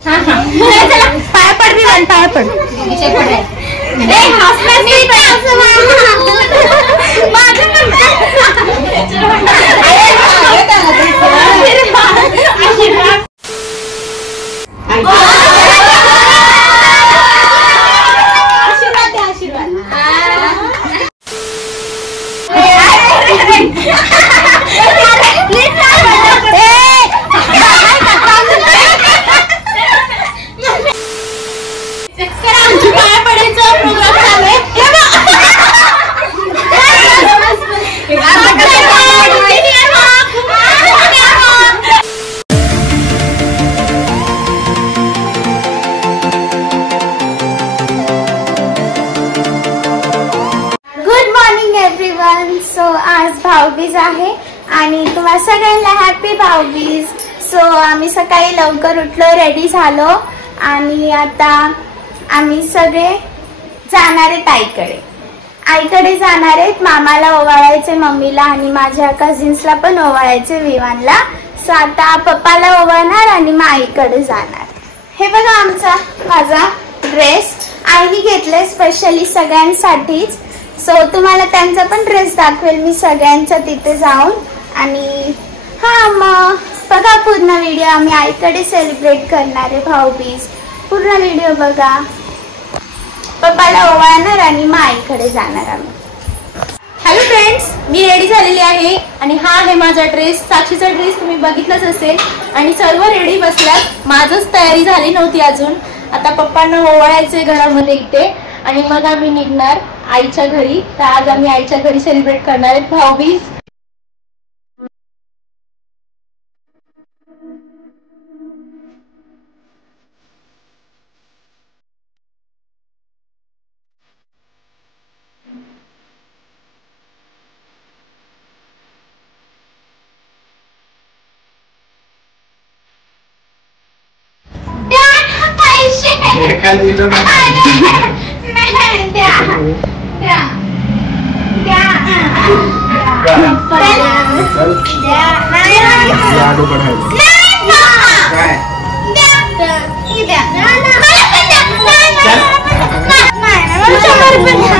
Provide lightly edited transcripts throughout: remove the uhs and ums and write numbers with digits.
पाया पड विवान, पाया पड. सो आज भाऊबीज आहे आणि तुम्हाला सगळ्यांना हॅपी भाऊबीज. सो आम्ही सकाळी लवकर उठलो, रेडी झालो आणि आता आम्ही सगळे जाणार आहेत आईकडे. आईकडे जाणार आहेत. मामाला ओवाळायचे, मम्मीला आणि माझ्या कझिन्सला पण ओवाळायचे, विवानला. सो आता पप्पाला ओवाळणार आणि मग आईकडे जाणार. हे बघा माझा ड्रेस आईने घेतलाय स्पेशली सगळ्यांसाठीच. सो तुम्हाला त्यांचा पण ड्रेस दाखवेल मी सगळ्यांचा तिथे जाऊन. आणि हा मग बघा पूर्ण व्हिडिओ. आम्ही आईकडे सेलिब्रेट करणार आहे भाऊबीज. पूर्ण व्हिडिओ बघा. पप्पाला ओवाळणार आणि मग आईकडे जाणार आम्ही. हॅलो फ्रेंड्स, मी रेडी झालेली आहे आणि हा आहे माझा ड्रेस. साक्षीचा ड्रेस तुम्ही बघितलाच असेल आणि सर्व रेडी बसल्यात. माझंच तयारी झाली नव्हती अजून. आता पप्पांना ओवाळायचे घरामध्ये इथे आणि मग आम्ही निघणार आईच्या घरी. तर आज आम्ही आईच्या घरी सेलिब्रेट करणार आहेत भाऊबीज.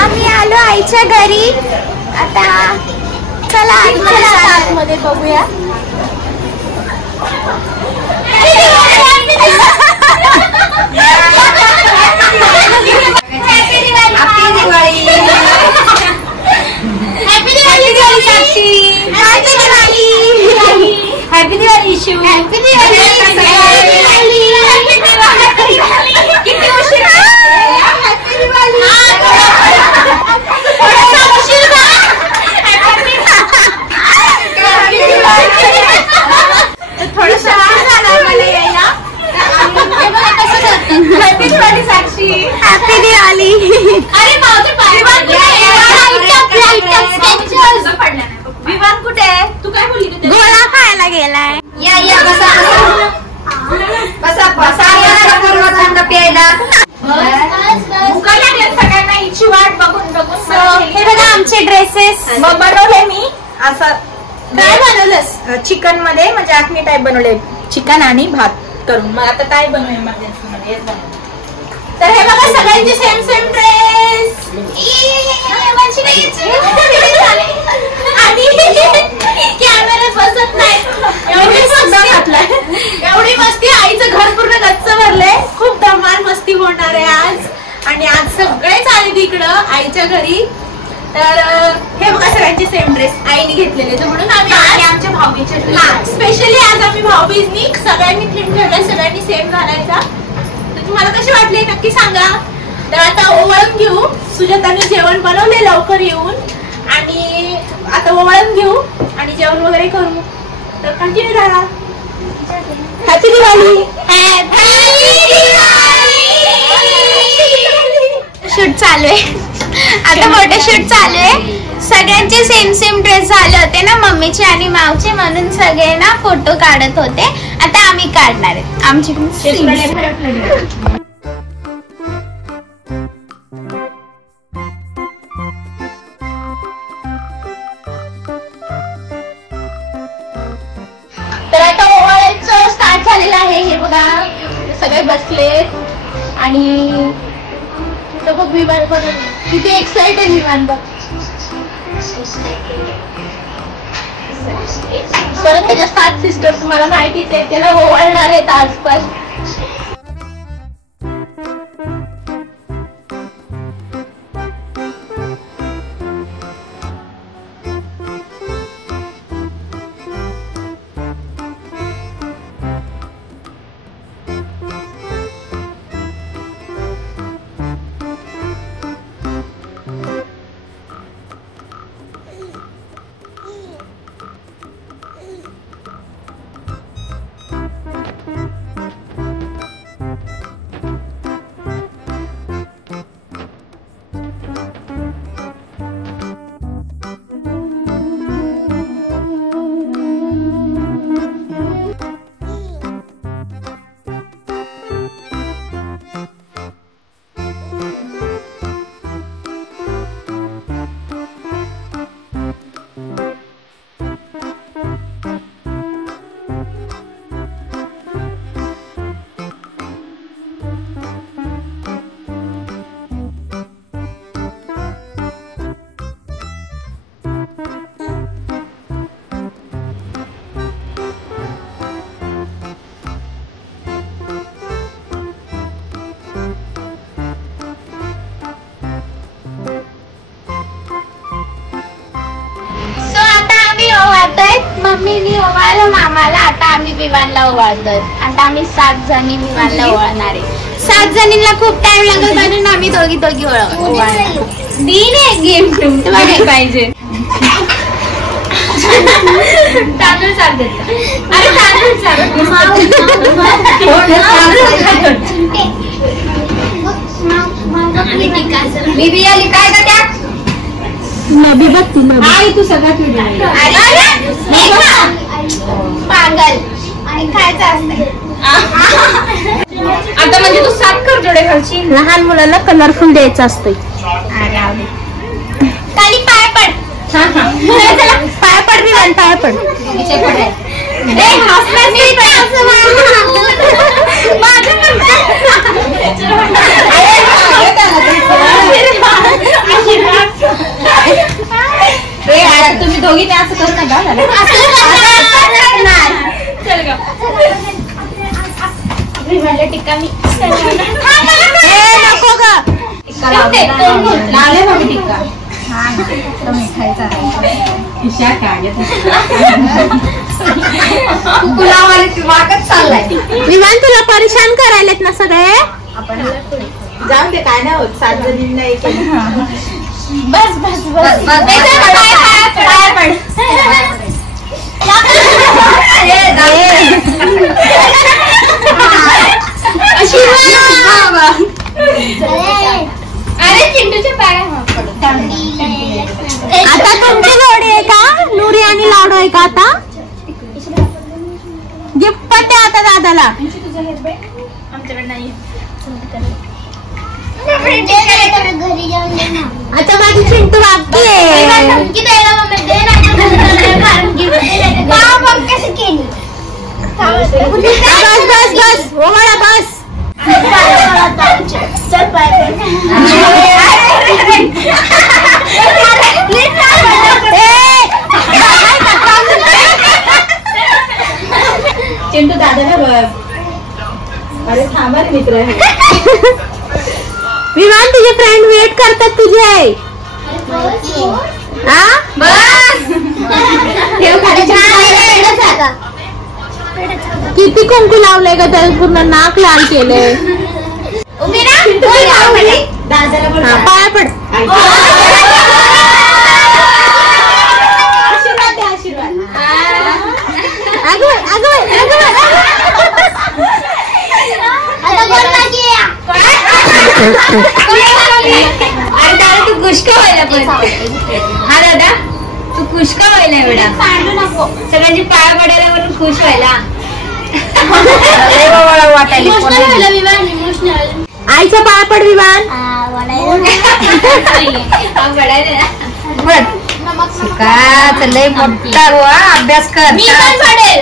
आम्ही आलो आईच्या घरी. आता चला आईच्या आतमध्ये बघूया. हॅपी दिवाळी शिव. हॅपी दिवाळी. किती उशीर. हॅपी दिवाळी. थोडंसं झालं मला यायला. हॅपी दिवाळी साक्षी. हॅपी दिवाळी. अरे विवान कुठे आहे? तू काय बोलली? गोळा खायला गेलाय. या बसा प्यायला. सगळ्यांना हिची वाट बघून हे बघा आमचे ड्रेसेस बनवले मी. असं काय बनवलंस? चिकन मध्ये म्हणजे आखणी टाईप बनवले. चिकन आणि भात करून. मग आता काय बनवू इमर्जन्सी मध्ये तर हे बघा सगळ्यांचे सेम ड्रेस. कॅमेऱ्यात बसत नाही एवढी मस्ती. आईचं घर पूर्ण गच्च भरलंय. खूप धमाल मस्ती होणार आहे आज. आणि आज सगळेच आले तिकडं आईच्या घरी. तर हे बघा सगळ्यांचे सेम ड्रेस आईने घेतलेले. तर म्हणून आम्ही आमच्या भाऊबीजचे स्पेशली आज आम्ही भाऊबीजनी सगळ्यांनी थीम ठेवलाय. सगळ्यांनी सेम घालायचा. तर तुम्हाला कशी वाटली नक्की सांगा. तर आता ओवाळून घेऊ. सुजाताने जेवण बनवले लवकर येऊन आणि आता ओवाळून घेऊ आणि जेवण वगैरे करू. तर कंटिन्यू राहा. हॅपी दिवाळी. शूट चालू आहे. आता फोटोशूट चालू आहे. सगळ्यांचे सेम ड्रेस झाले होते ना मम्मीचे आणि मावचे, म्हणून सगळे ना फोटो काढत होते. आता आम्ही काढणार आहेत आमची. तर आता ओवाळायचं स्टार्ट झालेलं आहे. हे बघा सगळे सगळे बसलेत आणि तो बघ विमान बघ किती एक्साइटेड विमान बघ. परत त्याच्या 7 सिस्टर तुम्हाला माहितीच आहे, त्याला ओवाळणार आहेत आज पण. मम्मीनी ओवाळलं मामाला, आता आम्ही विमानला ओवाळतोय. आता आम्ही 7 जणी विमानला ओवाळणार आहे. 7 जणींना खूप टाइम लागेल म्हणून आम्ही दोघी ओवाळणार. गेम तुम्हाला पाहिजे तांदूळ चालते. अरे तांदूळ बीबी आली काय का त्या नबी बघ तू सगळ्यात पागल आणि खायचं असते. आता म्हणजे तू 7 करजोडे खालची. लहान मुलांना कलरफुल द्यायचं असतं. खाली पाय पड. पाय पड मी पाय पड. तुम्ही दोघी ते असं करू नका. टिक्का मी नको ग लावले मग टिक्का वाटच चाललाय. विमान तुला परेशान करायलेत ना सगळे. आपण जाऊ दे काय नाही होत. 7 जणींना एक बस बस बस अरे चिंटूच्या पाया. आता तुमची जोडी आहे का? नुरी आणि लाडू आहे का? आता गिफ्ट पण द्या आता दादाला. आमच्याकडे नाही. अच्छा माझी चिंटू बाकी आहे. बस बस बस ओवाळा बस. चिंटू दादाला बस. अरे थांबा रे मित्र. विमान तुझे फ्रेंड वेट करतात तुझे. किती कुंकू लावलंय का? त्याला पूर्ण नाक लाल केलंय. पाया पड. अरे दादा तू खुश का व्हायला पण. हा दादा तू खुश का व्हायला एवढा. सगळ्यांची पाया पडायला म्हणून खुश व्हायला. आईचा पाया पड विमान. लय मोठा अभ्यास कर. मी पण पडेल.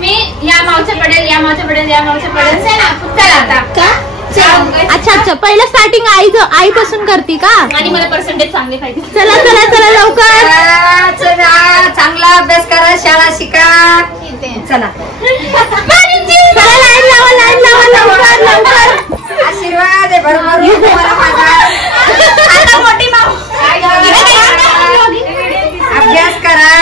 मी या मावचं पडेल या मावचं पडेल या मावचं पडेल. चला आता अच्छा पहिलं स्टार्टिंग आईपासून करते का? आणि मला पर्सेंटेज चांगले पाहिजे. चला चला चला लवकर चला, चांगला अभ्यास करा, शाळा शिका. चला लाईन लावा लवकर लवकर. आशीर्वाद आहे भरभरून तुम्हाला माझा. आता मोठी भाऊ अभ्यास करा.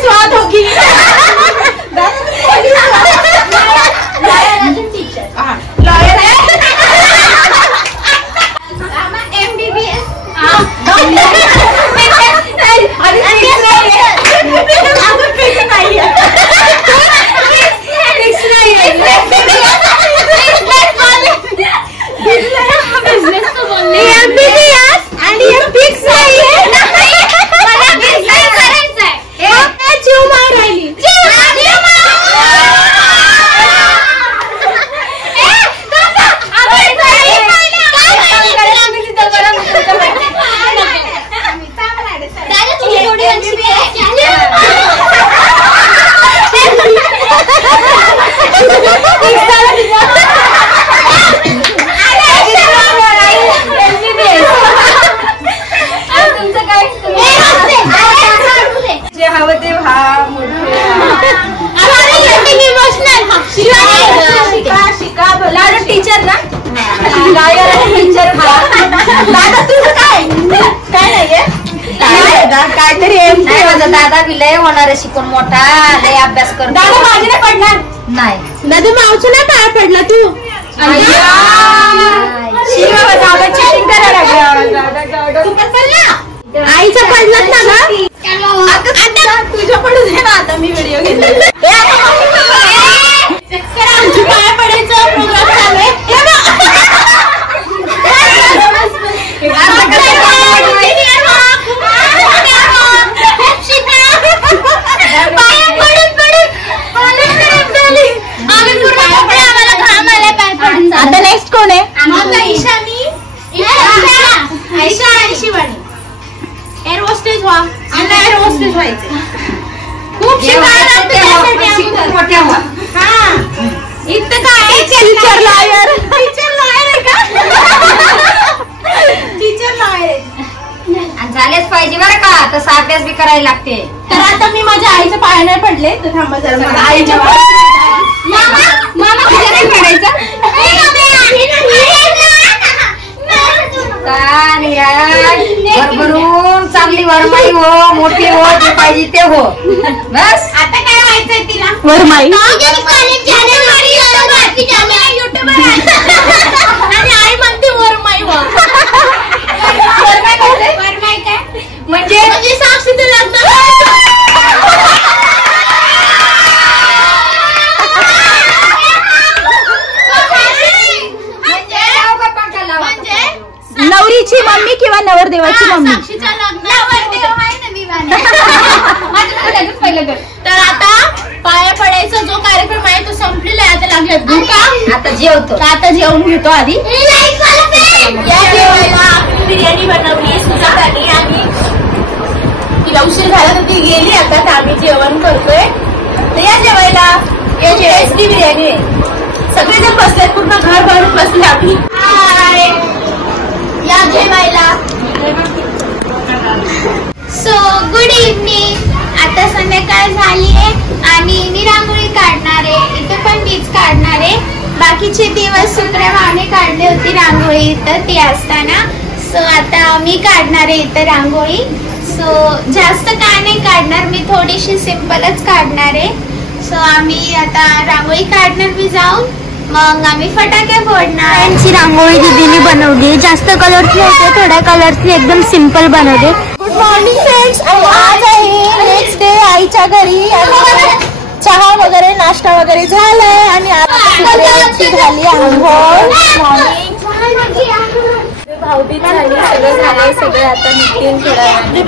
स्वाद होगी. टीचर ना दादा तुझं काय नाहीये काहीतरी माझा दादा बी लय होणार आहे शिकून मोठा. लय अभ्यास कर. दादा माझे नाही पडणार. नाही दादा मावचं नाही पाय पडला तू. दादा चिटिंग करायला तू पण पडला. आईचा पडलात ना आता तुझ्या पडू दे ना. आता मी व्हिडिओ घेतला. आमची पाया पडायचं प्रोग्राम चालू आहे. आता नेक्स्ट कोण आहे? आयशा आणि शिवानी. एअर होस्टेस व्हा. आणि एअर होस्टेस व्हायचे. खूप मोठ्या व्हा. हा इथं काय टीचर लॉयर. टीचर लॉयर का? टीचर लॉयर झालेच पाहिजे बरं का. तसा अभ्यास बी करायला लागते. तर आता मी माझ्या आईच्या पाया नाही पडले तर थांबा जरा. मला आईच्या मामा नाही पडायचं. भरभरून चांगली वरमाई हो, मोठी हो, जे पाहिजे ते हो. बस आता काय व्हायचंय तिला? वरमाई. आणि आई म्हणते वरमाई व्हा. वरमाई काय म्हणजे साक्षीचं लग्न. नवरीची मम्मी किंवा नवरदेवाची मम्मी. साक्षीचं लग्न. तर आता पाया पडायचा जो कार्यक्रम आहे तो संपलेला आहे. आता लागले भूका. आता जेवतो. आता जेवण घेतो आधी. या जेवायला बिर्याणी बनवली सुजातानी आणि तिला उशीर झाला तर ती गेली. आता तर आम्ही जेवण करतोय. तर या जेवायला. या टेस्टी बिर्याणी आहे. सगळेजण बसले पूर्ण घर भरून बसले आम्ही. या जेवायला. So good evening. आता संध्याकाळ झाली आहे आणि मी रांगोळी काढणार आहे. इथे पण मीच काढणार आहे. बाकीचे दिवस सुप्रिया भावने काढली होती रांगोळी इथं ती असताना. सो आता मी काढणार आहे इथं रांगोळी. सो जास्त काय नाही काढणार मी. थोडीशी सिंपलच काढणार आहे. सो आम्ही आता रांगोळी काढणार मी जाऊन. मग आम्ही फटाके फोडणार. त्यांची रांगोळी दीदीने बनवली. जास्त कलर्सनी होते, थोड्या कलर्सनी एकदम सिंपल बनवले. Good morning friends. आणि आज आहे नेक्स्ट डे आईच्या घरी. चहा वगैरे नाश्ता वगैरे झालाय आणि झाली आंघोळ. भाऊबीज झाली. सगळं झालंय. सगळे आता निघतील थोड्या वेळाने.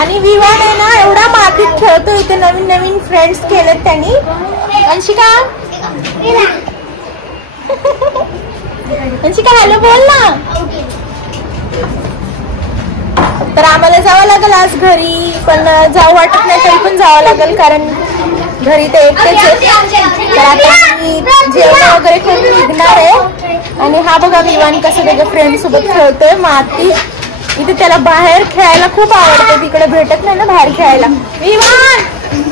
आणि विवान आहे ना एवढा मातीत खेळतो. इथे नवीन नवीन फ्रेंड्स केलेत त्यांनी. अंशिका अंशिका हॅलो बोल ना. तर आम्हाला जावं लागेल आज घरी, पण जाऊ वाटत नाही तरी पण जावं लागेल कारण घरी ते एकटेच आहेत. तर आता आम्ही जेवण वगैरे करून निघणार आहे. आणि हा बघा विवान कसं त्याच्या फ्रेंड सोबत खेळतोय माती. इथे त्याला बाहेर खेळायला खूप आवडतं, तिकडे भेटत नाही ना बाहेर खेळायला.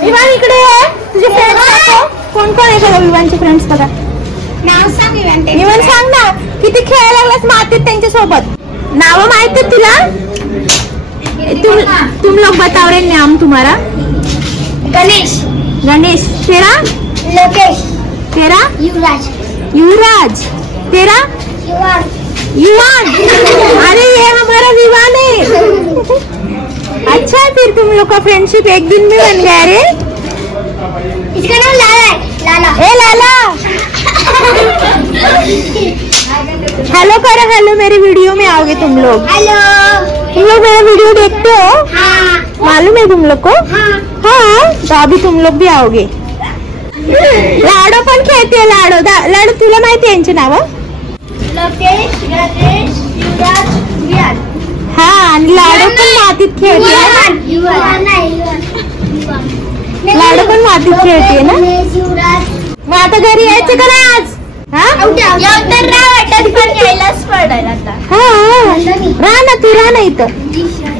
विवान इकडे आहे, तुझे फ्रेंड्स कोण कोण आहे बघा विवानचे फ्रेंड्स बघा. नाव सांग विवान सांग ना किती खेळायला लागलास मातीत त्यांच्या सोबत. नाव माहित है तुला? तुम लोग बताओ रे नाम तुम्हारा. गणेश. गणेश. तेरा? लोकेश. तेरा? युवराज. युवराज. तेरा? युवान. युवान. अरे ये हमारा विवान है. अच्छा है फिर तुम लोग का फ्रेंडशिप एक दिन में बन गया रे. इसका नाम लाला है. लाला. ए लाला. हेलो करो, हेलो मेरे वीडियो में आओगे तुम लोग? हेलो. तुम लोग मेरा वीडियो देखते हो? हाँ. मालूम है तुम लोग को? हाँ. हाँ, तो अभी तुम लोग भी आओगे. लाडो पण खेळते. लाडो तुला माहिती आहे यांची नाव? लोकेश, गणेश, युवराज, विवान. हा, आणि लाडो पण मातीत खेळते ना? युवान. लाडो पण मातीत खेळते ना? युवराज. मग आता घरी यायचं का नाही आज? हा तर नाही वाटत पण यायलाच पडेल आता. हा, राहा ना तू, राहा ना इथं. ईसा.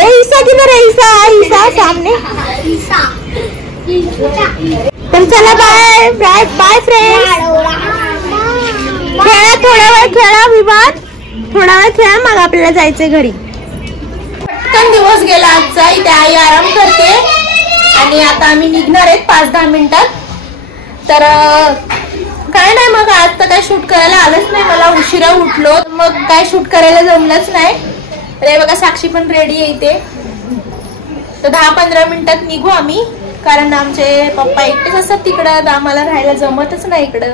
ए ईसा किधर है? ईसा सामने. तर चला बाय बाय बाय फ्रेंड्स. खेळा थोडा वेळ, खेळा विवाद थोडा वेळ खेळा, मग आपल्याला जायचंय घरी. पटकन दिवस गेला आजचा. इथे आई आराम करते आणि आता आम्ही निघणार आहेत 5-10 मिनिटात. तर काय नाही, मग आज तर काय शूट करायला आलंच नाही मला. उशिरा उठलो मग काय शूट करायला जमलंच नाही. तर बघा साक्षी पण रेडी आहे इथे. तर 10-15 मिनिटात निघू आम्ही, कारण आमचे पप्पा एकटेच असतात तिकडं, आम्हाला राहायला जमतच नाही इकडं.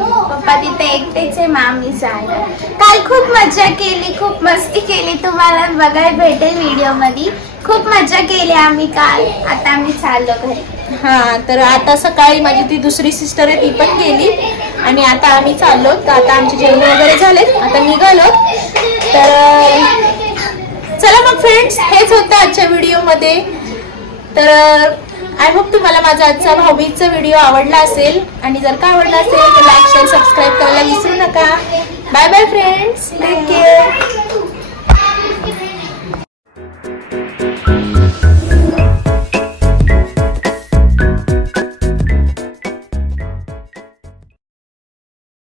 पप्पा तिथे एकटेच आहे. मामी सांगा. काल खूप मजा केली, खूप मस्ती केली. तुम्हाला बघायला भेटेल व्हिडिओ मध्ये. खूप मजा केली आम्ही काल. आता आम्ही चाललो घरी. हा, तर आता सकाळी माझी ती दुसरी सिस्टर आहे ती पण गेली आणि आता आम्ही चाललो. तर आता आमचे जेवण वगैरे झालेत, आता निघालो. तर चला मग फ्रेंड्स, हेच होतं आजच्या व्हिडिओमध्ये. तर आय होप तुम्हाला माझा आजचा भाऊबीजचा व्हिडिओ आवडला असेल. आणि जर का आवडला असेल तर लाईक, शेअर, सबस्क्राईब करायला विसरू नका. Bye bye friends, take care.